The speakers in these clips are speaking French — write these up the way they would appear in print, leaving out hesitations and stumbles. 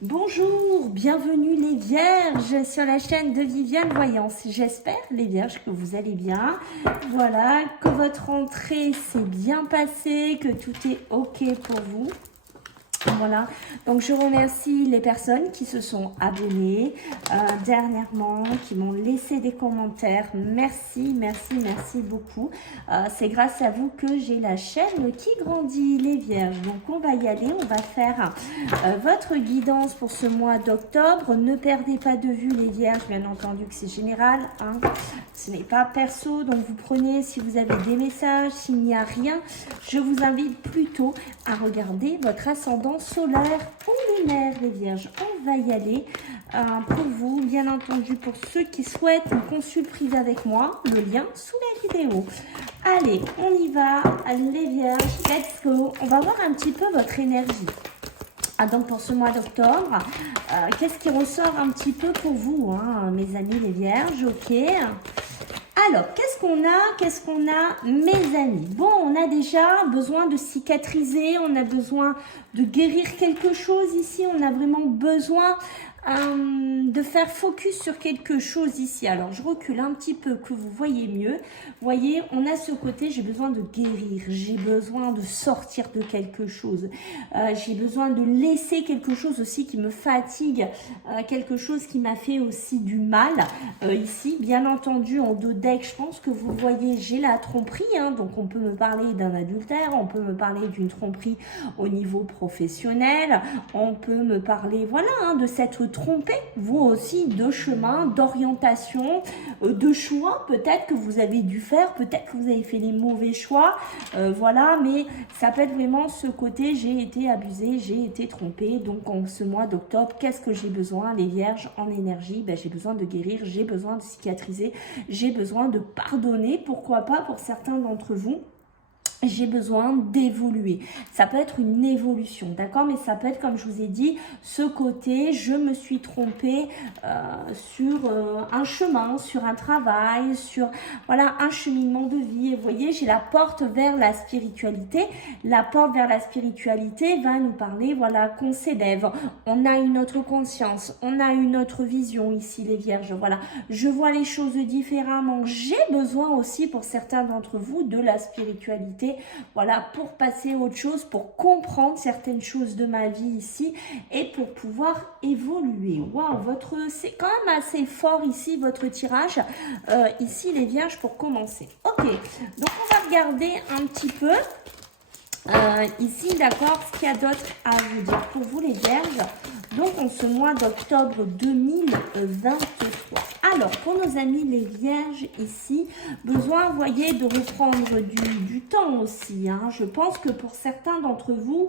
Bonjour, bienvenue les Vierges sur la chaîne de Viviane Voyance. J'espère les Vierges que vous allez bien. Voilà, que votre rentrée s'est bien passée, que tout est ok pour vous. Voilà, donc je remercie les personnes qui se sont abonnées dernièrement, qui m'ont laissé des commentaires. Merci, merci, merci beaucoup. C'est grâce à vous que j'ai la chaîne qui grandit, les Vierges. Donc on va y aller, on va faire votre guidance pour ce mois d'octobre. Ne perdez pas de vue les Vierges, bien entendu que c'est général, hein. Ce n'est pas perso, donc vous prenez si vous avez des messages, s'il n'y a rien, je vous invite plutôt à regarder votre ascendant solaire ou lunaire, les Vierges. On va y aller pour vous, bien entendu, pour ceux qui souhaitent une consulte privée avec moi, le lien sous la vidéo. Allez, on y va, les Vierges, let's go. On va voir un petit peu votre énergie. Donc pour ce mois d'octobre, qu'est-ce qui ressort un petit peu pour vous, hein, mes amis les Vierges, ok. Alors, qu'est-ce qu'on a, mes amis? Bon, on a déjà besoin de cicatriser, on a besoin de guérir quelque chose ici, on a vraiment besoin de faire focus sur quelque chose ici. Alors, je recule un petit peu, que vous voyez mieux. Vous voyez, on a ce côté, j'ai besoin de guérir, j'ai besoin de sortir de quelque chose. J'ai besoin de laisser quelque chose aussi qui me fatigue, quelque chose qui m'a fait aussi du mal. Ici, bien entendu, en dos deck, je pense que vous voyez, j'ai la tromperie, hein, donc on peut me parler d'un adultère, on peut me parler d'une tromperie au niveau professionnel, on peut me parler, voilà, hein, de s'être trompé, vous aussi, de chemin, d'orientation, de choix, peut-être que vous avez dû faire, peut-être que vous avez fait les mauvais choix, voilà, mais ça peut être vraiment ce côté, j'ai été abusée, j'ai été trompée, donc en ce mois d'octobre, qu'est-ce que j'ai besoin, les Vierges, en énergie? Ben, j'ai besoin de guérir, j'ai besoin de cicatriser, j'ai besoin de pardonner, pourquoi pas pour certains d'entre vous. J'ai besoin d'évoluer. Ça peut être une évolution, d'accord? Mais ça peut être, comme je vous ai dit, ce côté, je me suis trompée sur un chemin, sur un travail, sur voilà un cheminement de vie. Et vous voyez, j'ai la porte vers la spiritualité. La porte vers la spiritualité va nous parler, voilà, qu'on s'élève. On a une autre conscience, on a une autre vision ici, les Vierges. Voilà, je vois les choses différemment. J'ai besoin aussi, pour certains d'entre vous, de la spiritualité. Voilà, pour passer à autre chose, pour comprendre certaines choses de ma vie ici et pour pouvoir évoluer. Waouh, c'est quand même assez fort ici, votre tirage. Ici, les Vierges, pour commencer. Ok, donc on va regarder un petit peu. Ici, d'accord, ce qu'il y a d'autre à vous dire pour vous, les Vierges. Donc, en ce mois d'octobre 2023. Alors, pour nos amis les Vierges, ici, besoin, vous voyez, de reprendre du temps aussi. Hein. Je pense que pour certains d'entre vous,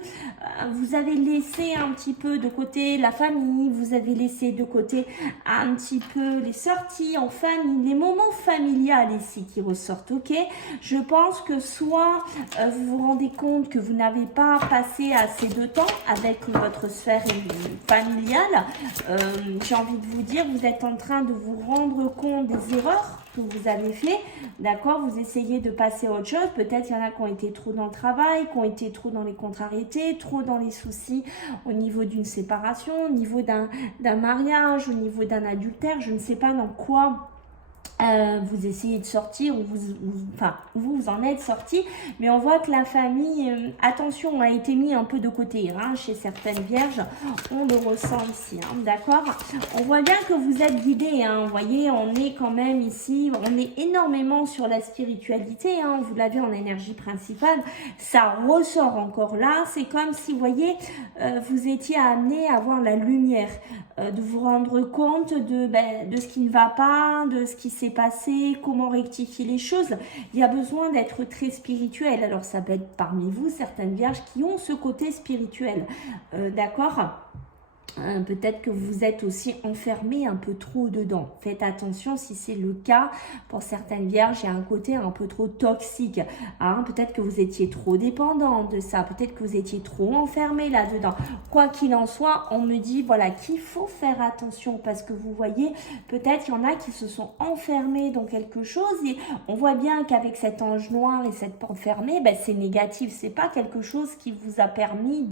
vous avez laissé un petit peu de côté la famille, vous avez laissé de côté un petit peu les sorties en famille, les moments familiales ici qui ressortent, ok? Je pense que soit vous vous rendez compte que vous n'avez pas passé assez de temps avec votre sphère familiale, j'ai envie de vous dire, vous êtes en train de vous rendre compte des erreurs que vous avez fait, d'accord, vous essayez de passer à autre chose, peut-être il y en a qui ont été trop dans le travail, qui ont été trop dans les contrariétés, trop dans les soucis au niveau d'une séparation, au niveau d'un mariage, au niveau d'un adultère, je ne sais pas dans quoi vous essayez de sortir ou vous en êtes sorti, mais on voit que la famille, attention, a été mis un peu de côté, hein, chez certaines Vierges, on le ressent ici, hein, d'accord. On voit bien que vous êtes guidés, hein, vous voyez, on est quand même ici, on est énormément sur la spiritualité, hein, vous l'avez en énergie principale, ça ressort encore là, c'est comme si, vous voyez, vous étiez amené à voir la lumière, de vous rendre compte de ce qui ne va pas, de ce qui s'est passé, comment rectifier les choses. Il y a besoin d'être très spirituel. Alors ça peut être parmi vous certaines Vierges qui ont ce côté spirituel, d'accord. Peut-être que vous êtes aussi enfermé un peu trop dedans. Faites attention si c'est le cas. Pour certaines Vierges, il y a un côté un peu trop toxique. Hein? Peut-être que vous étiez trop dépendant de ça. Peut-être que vous étiez trop enfermé là-dedans. Quoi qu'il en soit, on me dit voilà qu'il faut faire attention parce que vous voyez, peut-être il y en a qui se sont enfermés dans quelque chose et on voit bien qu'avec cet ange noir et cette porte fermée, c'est négatif. C'est pas quelque chose qui vous a permis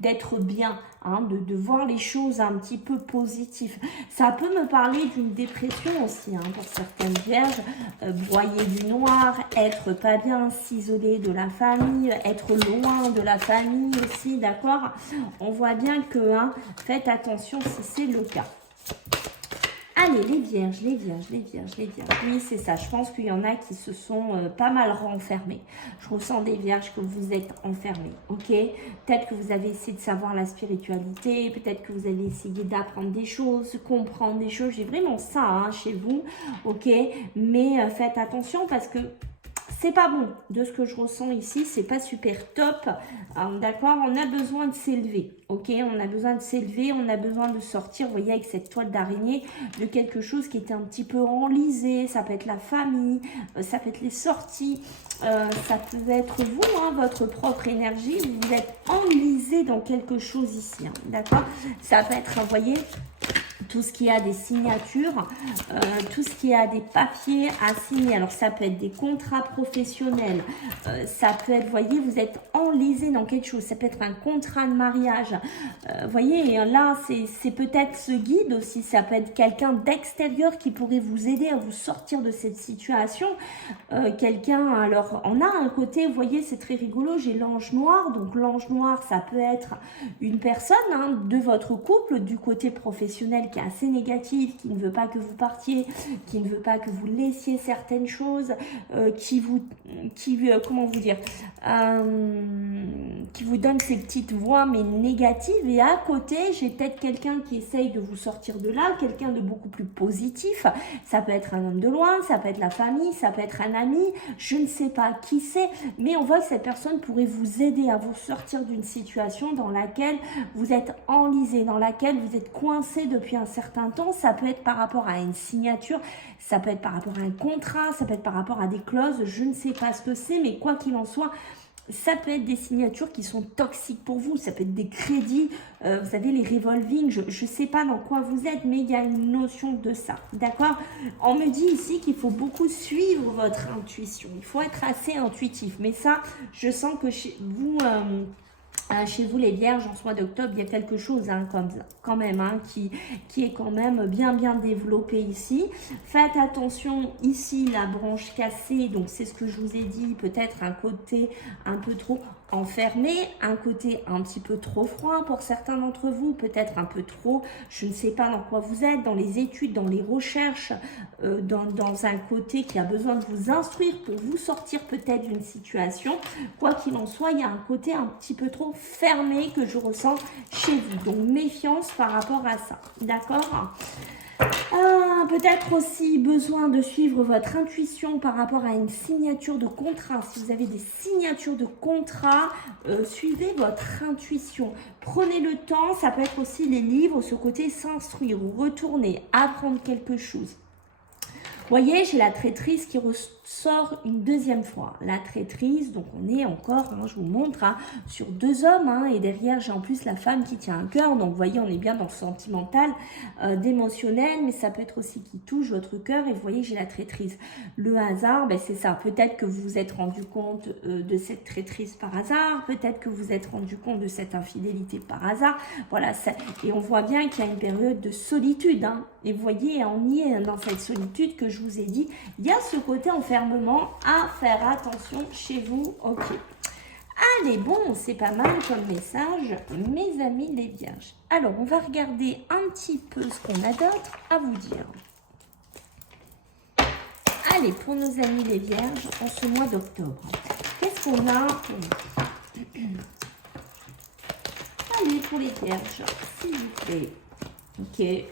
d'être bien. hein, de voir les choses un petit peu positives. Ça peut me parler d'une dépression aussi, hein, pour certaines vierges, broyer du noir, être pas bien, s'isoler de la famille, être loin de la famille aussi, d'accord? On voit bien que, hein, faites attention si c'est le cas. Allez, les vierges, les vierges, les vierges, les vierges. Oui, c'est ça. Je pense qu'il y en a qui se sont pas mal renfermés. Je ressens des vierges que vous êtes enfermés, ok? Peut-être que vous avez essayé de savoir la spiritualité, peut-être que vous avez essayé d'apprendre des choses, comprendre des choses. J'ai vraiment ça, hein, chez vous, ok? Mais faites attention parce que c'est pas bon. De ce que je ressens ici, c'est pas super top. D'accord, on a besoin de s'élever. Ok, on a besoin de s'élever, on a besoin de sortir, vous voyez, avec cette toile d'araignée, de quelque chose qui était un petit peu enlisé. Ça peut être la famille, ça peut être les sorties, ça peut être vous, hein, votre propre énergie. Vous êtes enlisé dans quelque chose ici. Hein, d'accord, ça peut être, vous voyez, tout ce qui a des signatures, tout ce qui a des papiers à signer. Alors, ça peut être des contrats professionnels, ça peut être, vous voyez, vous êtes enlisé dans quelque chose. Ça peut être un contrat de mariage. Vous voyez, là, c'est peut-être ce guide aussi. Ça peut être quelqu'un d'extérieur qui pourrait vous aider à vous sortir de cette situation. Quelqu'un, alors, on a un côté, vous voyez, c'est très rigolo. J'ai l'ange noir. Donc, l'ange noir, ça peut être une personne, hein, de votre couple, du côté professionnel qui est assez négative, qui ne veut pas que vous partiez, qui ne veut pas que vous laissiez certaines choses, comment vous dire, qui vous donne ces petites voix mais négatives. Et à côté, j'ai peut-être quelqu'un qui essaye de vous sortir de là, quelqu'un de beaucoup plus positif. Ça peut être un homme de loin, ça peut être la famille, ça peut être un ami, je ne sais pas qui c'est, mais on voit que cette personne pourrait vous aider à vous sortir d'une situation dans laquelle vous êtes enlisé, dans laquelle vous êtes coincé depuis un certain temps. Ça peut être par rapport à une signature, ça peut être par rapport à un contrat, ça peut être par rapport à des clauses, je ne sais pas ce que c'est, mais quoi qu'il en soit, ça peut être des signatures qui sont toxiques pour vous, ça peut être des crédits, vous savez, les revolving, je ne sais pas dans quoi vous êtes, mais il y a une notion de ça, d'accord? On me dit ici qu'il faut beaucoup suivre votre intuition, il faut être assez intuitif, mais ça, je sens que chez vous... chez vous les vierges, en ce mois d'octobre, il y a quelque chose, hein, quand même, hein, qui est quand même bien développé ici. Faites attention ici, la branche cassée, donc c'est ce que je vous ai dit, peut-être un côté un peu trop enfermé, un côté un petit peu trop froid pour certains d'entre vous, peut-être un peu trop, je ne sais pas dans quoi vous êtes, dans les études, dans les recherches, dans un côté qui a besoin de vous instruire pour vous sortir peut-être d'une situation. Quoi qu'il en soit, il y a un côté un petit peu trop fermé que je ressens chez vous. Donc, méfiance par rapport à ça. D'accord ? Peut-être aussi besoin de suivre votre intuition par rapport à une signature de contrat. Si vous avez des signatures de contrat, suivez votre intuition. Prenez le temps, ça peut être aussi les livres, ce côté s'instruire ou retourner, apprendre quelque chose. Vous voyez, j'ai la traîtrise qui ressort une deuxième fois. La traîtrise, donc on est encore, hein, je vous montre, hein, sur deux hommes. Hein, et derrière, j'ai en plus la femme qui tient un cœur. Donc vous voyez, on est bien dans le sentimental, d'émotionnel. Mais ça peut être aussi qui touche votre cœur. Et vous voyez, j'ai la traîtrise. Le hasard, ben, c'est ça. Peut-être que vous vous êtes rendu compte de cette traîtrise par hasard. Peut-être que vous vous êtes rendu compte de cette infidélité par hasard. Voilà, ça, et on voit bien qu'il y a une période de solitude. Hein, et vous voyez, on y est dans cette solitude que je vous ai dit. Il y a ce côté enfermement à faire attention chez vous. Ok. Allez, bon, c'est pas mal comme message, mes amis les vierges. Alors, on va regarder un petit peu ce qu'on a d'autre à vous dire. Allez, pour nos amis les vierges, en ce mois d'octobre, qu'est-ce qu'on a pour nous? Allez, pour les vierges, s'il vous plaît. Ok.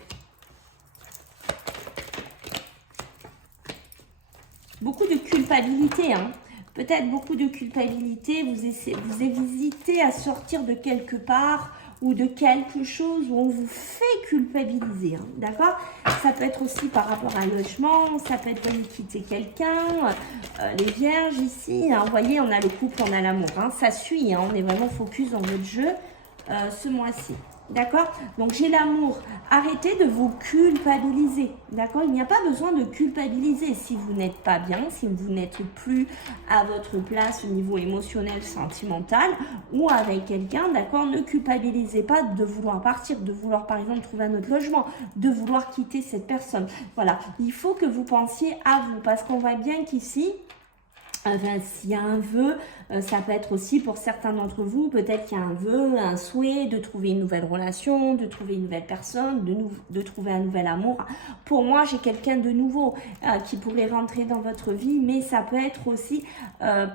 Beaucoup de culpabilité, hein. Peut-être beaucoup de culpabilité, vous hésitez à sortir de quelque part ou de quelque chose où on vous fait culpabiliser, hein, d'accord? Ça peut être aussi par rapport à un logement, ça peut être de quitter quelqu'un, les vierges ici, hein, vous voyez, on a le couple, on a l'amour, hein, ça suit, hein, on est vraiment focus dans notre jeu ce mois-ci. D'accord? Donc, j'ai l'amour. Arrêtez de vous culpabiliser. D'accord? Il n'y a pas besoin de culpabiliser. Si vous n'êtes pas bien, si vous n'êtes plus à votre place au niveau émotionnel, sentimental ou avec quelqu'un, d'accord? Ne culpabilisez pas de vouloir partir, de vouloir par exemple trouver un autre logement, de vouloir quitter cette personne. Voilà. Il faut que vous pensiez à vous parce qu'on voit bien qu'ici, enfin, s'il y a un vœu, ça peut être aussi pour certains d'entre vous, peut-être qu'il y a un vœu, un souhait de trouver une nouvelle relation, de trouver une nouvelle personne, de trouver un nouvel amour. Pour moi, j'ai quelqu'un de nouveau qui pourrait rentrer dans votre vie, mais ça peut être aussi,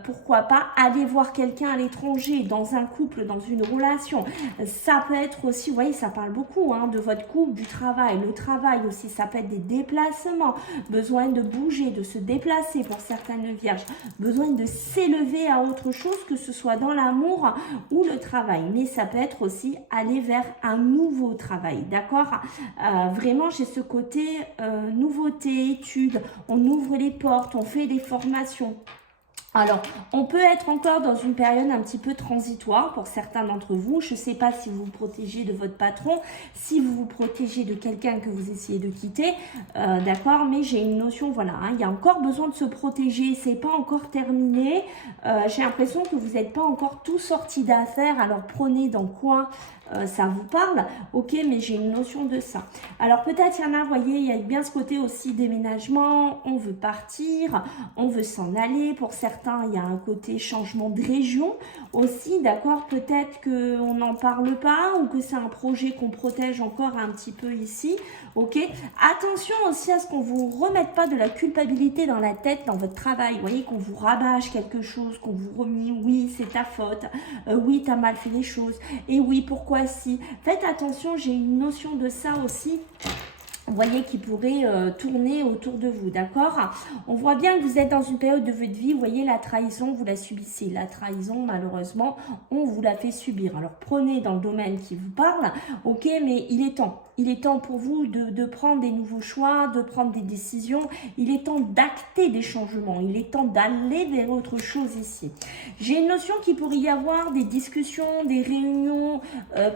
pourquoi pas, aller voir quelqu'un à l'étranger, dans un couple, dans une relation. Ça peut être aussi, vous voyez, ça parle beaucoup hein, de votre couple, du travail. Le travail aussi, ça peut être des déplacements, besoin de bouger, de se déplacer pour certaines vierges, besoin de s'élever à autre chose, que ce soit dans l'amour ou le travail. Mais ça peut être aussi aller vers un nouveau travail, d'accord? Vraiment, j'ai ce côté nouveauté, études, on ouvre les portes, on fait des formations. Alors, on peut être encore dans une période un petit peu transitoire pour certains d'entre vous. Je ne sais pas si vous vous protégez de votre patron, si vous vous protégez de quelqu'un que vous essayez de quitter, d'accord? Mais j'ai une notion, voilà, hein, il y a encore besoin de se protéger, c'est pas encore terminé. J'ai l'impression que vous n'êtes pas encore tout sorti d'affaires, alors prenez dans quoi ça vous parle, ok, mais j'ai une notion de ça. Alors peut-être il y en a, vous voyez, il y a bien ce côté aussi déménagement, on veut partir, on veut s'en aller. Pour certains, il y a un côté changement de région aussi, d'accord, peut-être qu'on n'en parle pas ou que c'est un projet qu'on protège encore un petit peu ici, ok. Attention aussi à ce qu'on vous remette pas de la culpabilité dans la tête, dans votre travail, vous voyez, qu'on vous rabâche quelque chose, qu'on vous remet, oui, c'est ta faute, oui, tu as mal fait les choses, et oui, pourquoi si. Faites attention, j'ai une notion de ça aussi. Vous voyez, qui pourrait tourner autour de vous, d'accord? On voit bien que vous êtes dans une période de votre vie, vous voyez, la trahison, vous la subissez. La trahison, malheureusement, on vous la fait subir. Alors, prenez dans le domaine qui vous parle, ok, mais il est temps. Il est temps pour vous de prendre des nouveaux choix, de prendre des décisions. Il est temps d'acter des changements. Il est temps d'aller vers autre chose ici. J'ai une notion qu'il pourrait y avoir des discussions, des réunions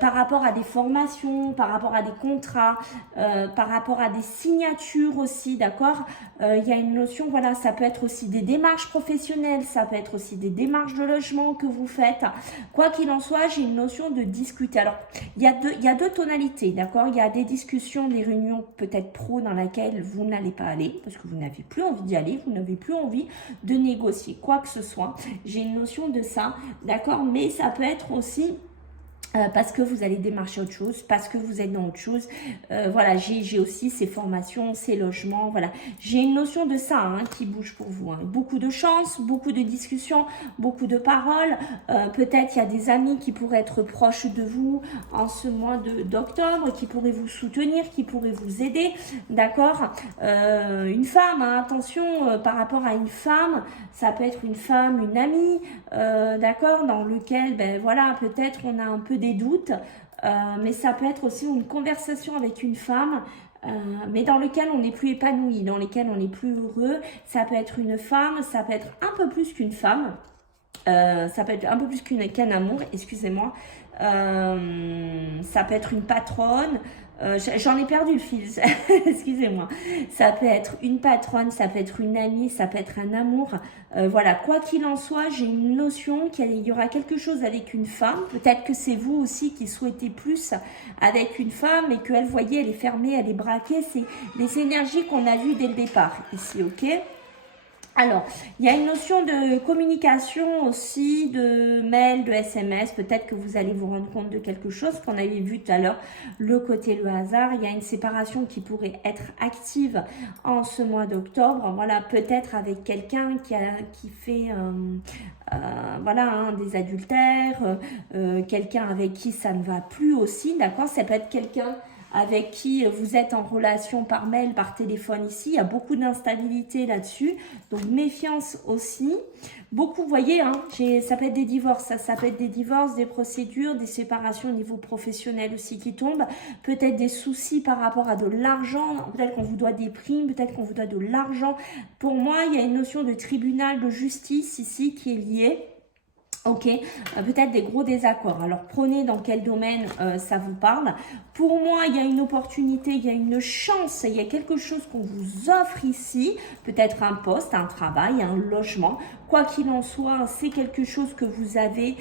par rapport à des formations, par rapport à des contrats, par rapport à des signatures aussi, d'accord? Il y a une notion, voilà, ça peut être aussi des démarches professionnelles, ça peut être aussi des démarches de logement que vous faites. Quoi qu'il en soit, j'ai une notion de discuter. Alors, il y a deux tonalités, d'accord? Il y a des discussions, des réunions peut-être pro dans lesquelles vous n'allez pas aller parce que vous n'avez plus envie d'y aller, vous n'avez plus envie de négocier quoi que ce soit. J'ai une notion de ça, d'accord? Mais ça peut être aussi parce que vous allez démarcher autre chose, parce que vous êtes dans autre chose. Voilà, j'ai aussi ces formations, ces logements, voilà. J'ai une notion de ça hein, qui bouge pour vous. Hein. Beaucoup de chance, beaucoup de discussions, beaucoup de paroles. Peut-être il y a des amis qui pourraient être proches de vous en ce mois d'octobre, qui pourraient vous soutenir, qui pourraient vous aider, d'accord? Une femme, hein, attention, par rapport à une femme, ça peut être une femme, une amie, d'accord, dans lequel, ben voilà, peut-être on a un peu des doutes, mais ça peut être aussi une conversation avec une femme, mais dans lequel on n'est plus épanoui, dans lequel on n'est plus heureux. Ça peut être une femme, ça peut être un peu plus qu'une femme, ça peut être un peu plus qu'un amour, excusez-moi. Ça peut être une patronne. J'en ai perdu le fil, excusez-moi. Ça peut être une patronne, ça peut être une amie, ça peut être un amour. Voilà, quoi qu'il en soit, j'ai une notion qu'il y aura quelque chose avec une femme. Peut-être que c'est vous aussi qui souhaitez plus avec une femme et qu'elle, voyez, elle est fermée, elle est braquée. C'est les énergies qu'on a vues dès le départ ici, ok ? Alors, il y a une notion de communication aussi, de mail, de SMS. Peut-être que vous allez vous rendre compte de quelque chose qu'on avait vu tout à l'heure, le côté le hasard. Il y a une séparation qui pourrait être active en ce mois d'octobre. Voilà, peut-être avec quelqu'un qui fait voilà, hein, des adultères, quelqu'un avec qui ça ne va plus aussi, d'accord? Ça peut être quelqu'un avec qui vous êtes en relation par mail, par téléphone ici. Il y a beaucoup d'instabilité là-dessus. Donc, méfiance aussi. Beaucoup, vous voyez, hein, ça peut être des divorces. Ça peut être des divorces, des procédures, des séparations au niveau professionnel aussi qui tombent. Peut-être des soucis par rapport à de l'argent. Peut-être qu'on vous doit des primes, peut-être qu'on vous doit de l'argent. Pour moi, il y a une notion de tribunal de justice ici qui est liée. Ok, peut-être des gros désaccords. Alors prenez dans quel domaine ça vous parle. Pour moi, il y a une opportunité, il y a une chance, il y a quelque chose qu'on vous offre ici. Peut-être un poste, un travail, un logement. Quoi qu'il en soit, c'est quelque chose que vous avez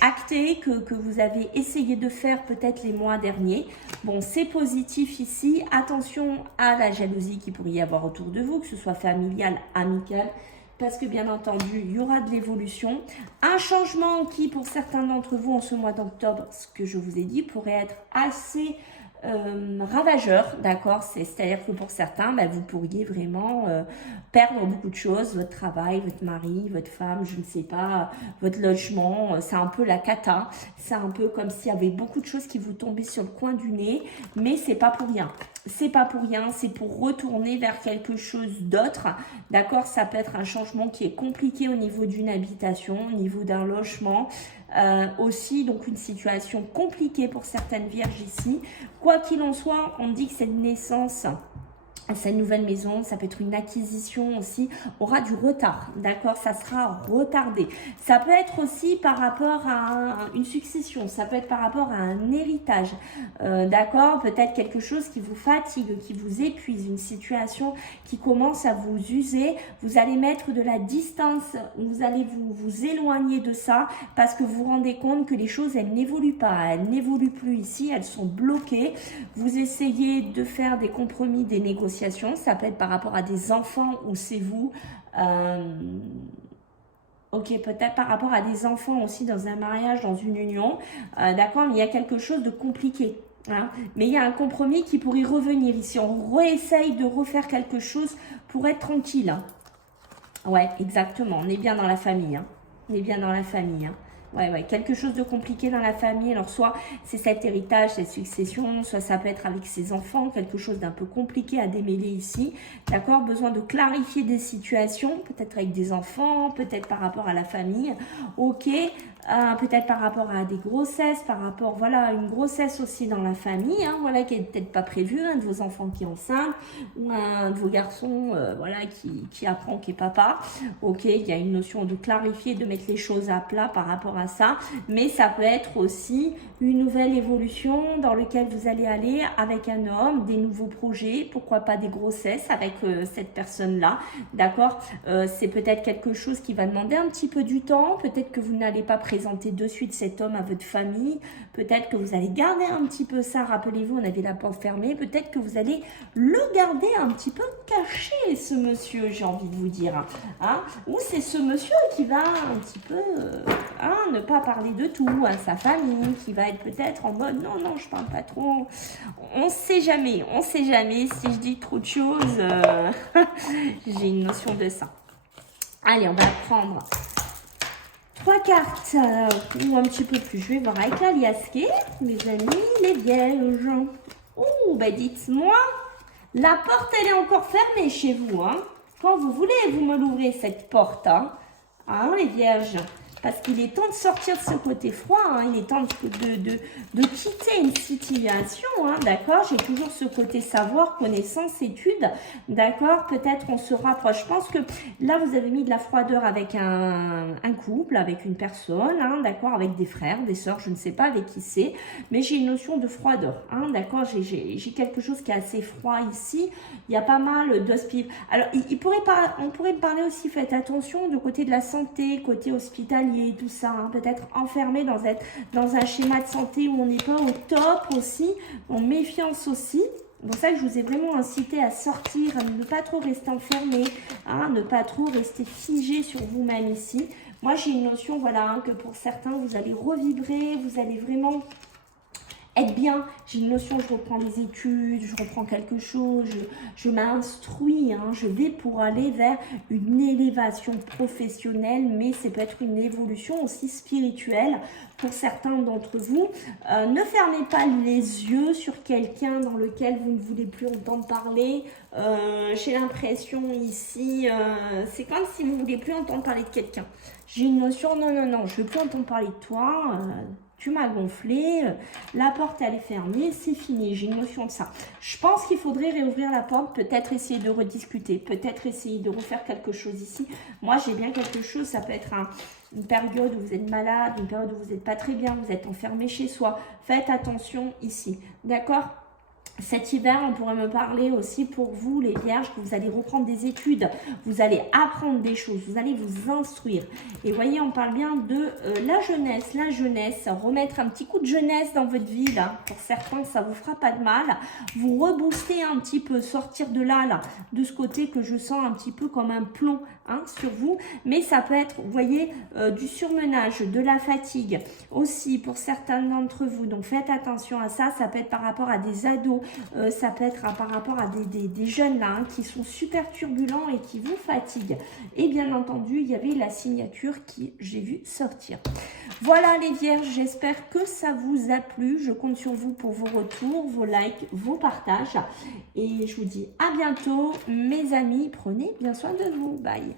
acté, que vous avez essayé de faire peut-être les mois derniers. Bon, c'est positif ici. Attention à la jalousie qu'il pourrait y avoir autour de vous, que ce soit familial, amical. Parce que bien entendu, il y aura de l'évolution. Un changement qui, pour certains d'entre vous, en ce mois d'octobre, ce que je vous ai dit, pourrait être assez ravageur, d'accord? C'est-à-dire que pour certains, ben, vous pourriez vraiment perdre beaucoup de choses, votre travail, votre mari, votre femme, je ne sais pas, votre logement, c'est un peu la cata, c'est un peu comme s'il y avait beaucoup de choses qui vous tombaient sur le coin du nez, mais c'est pas pour rien. C'est pas pour rien, c'est pour retourner vers quelque chose d'autre, d'accord? Ça peut être un changement qui est compliqué au niveau d'une habitation, au niveau d'un logement, aussi donc une situation compliquée pour certaines vierges ici. Quoi qu'il en soit, on dit que cette naissance, cette nouvelle maison, ça peut être une acquisition aussi, aura du retard, d'accord? Ça sera retardé. Ça peut être aussi par rapport à une succession, ça peut être par rapport à un héritage, d'accord? Peut-être quelque chose qui vous fatigue, qui vous épuise, une situation qui commence à vous user. Vous allez mettre de la distance, vous allez vous éloigner de ça parce que vous vous rendez compte que les choses, elles n'évoluent pas, elles n'évoluent plus ici, elles sont bloquées. Vous essayez de faire des compromis, des négociations. Ça peut être par rapport à des enfants ou c'est vous. Ok, peut-être par rapport à des enfants aussi dans un mariage, dans une union. D'accord, mais il y a quelque chose de compliqué. Hein, mais il y a un compromis qui pourrait revenir ici. On réessaye de refaire quelque chose pour être tranquille. Hein. Ouais, exactement. On est bien dans la famille. Hein. On est bien dans la famille. Hein. Ouais, quelque chose de compliqué dans la famille. Alors, soit c'est cet héritage, cette succession, soit ça peut être avec ses enfants, quelque chose d'un peu compliqué à démêler ici. D'accord? Besoin de clarifier des situations, peut-être avec des enfants, peut-être par rapport à la famille. Ok. Peut-être par rapport à des grossesses, par rapport, voilà, à une grossesse aussi dans la famille, hein, voilà, qui n'est peut-être pas prévue, un de vos enfants qui est enceinte, ou un de vos garçons, voilà, qui apprend qu'il est papa. Ok, il y a une notion de clarifier, de mettre les choses à plat par rapport à ça, mais ça peut être aussi une nouvelle évolution dans laquelle vous allez aller avec un homme, des nouveaux projets, pourquoi pas des grossesses avec cette personne-là, d'accord? C'est peut-être quelque chose qui va demander un petit peu du temps, peut-être que vous n'allez pas présenter de suite cet homme à votre famille, peut-être que vous allez garder un petit peu ça, rappelez-vous, on avait la porte fermée, peut-être que vous allez le garder un petit peu caché, ce monsieur, j'ai envie de vous dire, hein? Ou c'est ce monsieur qui va un petit peu ne pas parler de tout à sa famille, qui va être peut-être en mode non, je parle pas trop, on sait jamais si je dis trop de choses, j'ai une notion de ça. Allez, on va prendre 3 cartes ou un petit peu plus. Je vais voir avec la liasquée, mes amis, les vierges. Oh, ben dites-moi, la porte, elle est encore fermée chez vous. Hein. Quand vous voulez, vous me l'ouvrez, cette porte. Hein, les vierges. Parce qu'il est temps de sortir de ce côté froid, hein, il est temps de quitter une situation, hein, d'accord? J'ai toujours ce côté savoir, connaissance, étude, d'accord? Peut-être on se rapproche. Je pense que là, vous avez mis de la froideur avec un couple, avec une personne, hein, d'accord? Avec des frères, des sœurs, je ne sais pas avec qui c'est, mais j'ai une notion de froideur, hein, d'accord? J'ai quelque chose qui est assez froid ici. Il y a pas mal d'hospitaliers. Alors, on pourrait parler aussi, faites attention, du côté de la santé, côté hospitalier, tout ça, hein, peut-être enfermé dans un schéma de santé où on n'est pas au top aussi, en méfiance aussi. C'est pour ça que je vous ai vraiment incité à sortir, à ne pas trop rester enfermé, hein, ne pas trop rester figé sur vous-même ici. Moi, j'ai une notion, voilà, hein, que pour certains, vous allez revibrer, vous allez vraiment être bien. J'ai une notion, je reprends les études, je reprends quelque chose, je m'instruis, hein, je vais pour aller vers une élévation professionnelle, mais c'est peut être une évolution aussi spirituelle pour certains d'entre vous. Ne fermez pas les yeux sur quelqu'un dans lequel vous ne voulez plus entendre parler. J'ai l'impression ici, c'est comme si vous ne voulez plus entendre parler de quelqu'un. J'ai une notion, non, je ne veux plus entendre parler de toi. tu m'as gonflé, la porte elle est fermée, c'est fini, j'ai une notion de ça. Je pense qu'il faudrait réouvrir la porte, peut-être essayer de rediscuter, peut-être essayer de refaire quelque chose ici. Moi j'ai bien quelque chose, ça peut être une période où vous êtes malade, une période où vous n'êtes pas très bien, vous êtes enfermé chez soi. Faites attention ici, d'accord ? Cet hiver, on pourrait me parler aussi pour vous, les vierges, que vous allez reprendre des études, vous allez apprendre des choses, vous allez vous instruire. Et voyez, on parle bien de la jeunesse, remettre un petit coup de jeunesse dans votre vie, là. Pour certains, ça vous fera pas de mal. Vous rebooster un petit peu, sortir de là, de ce côté que je sens un petit peu comme un plomb sur vous. Mais ça peut être, vous voyez, du surmenage, de la fatigue aussi pour certains d'entre vous. Donc, faites attention à ça. Ça peut être par rapport à des ados. Ça peut être par rapport à des jeunes là qui sont super turbulents et qui vous fatiguent. Et bien entendu, il y avait la signature qui j'ai vu sortir. Voilà les vierges, j'espère que ça vous a plu. Je compte sur vous pour vos retours, vos likes, vos partages. Et je vous dis à bientôt mes amis. Prenez bien soin de vous. Bye.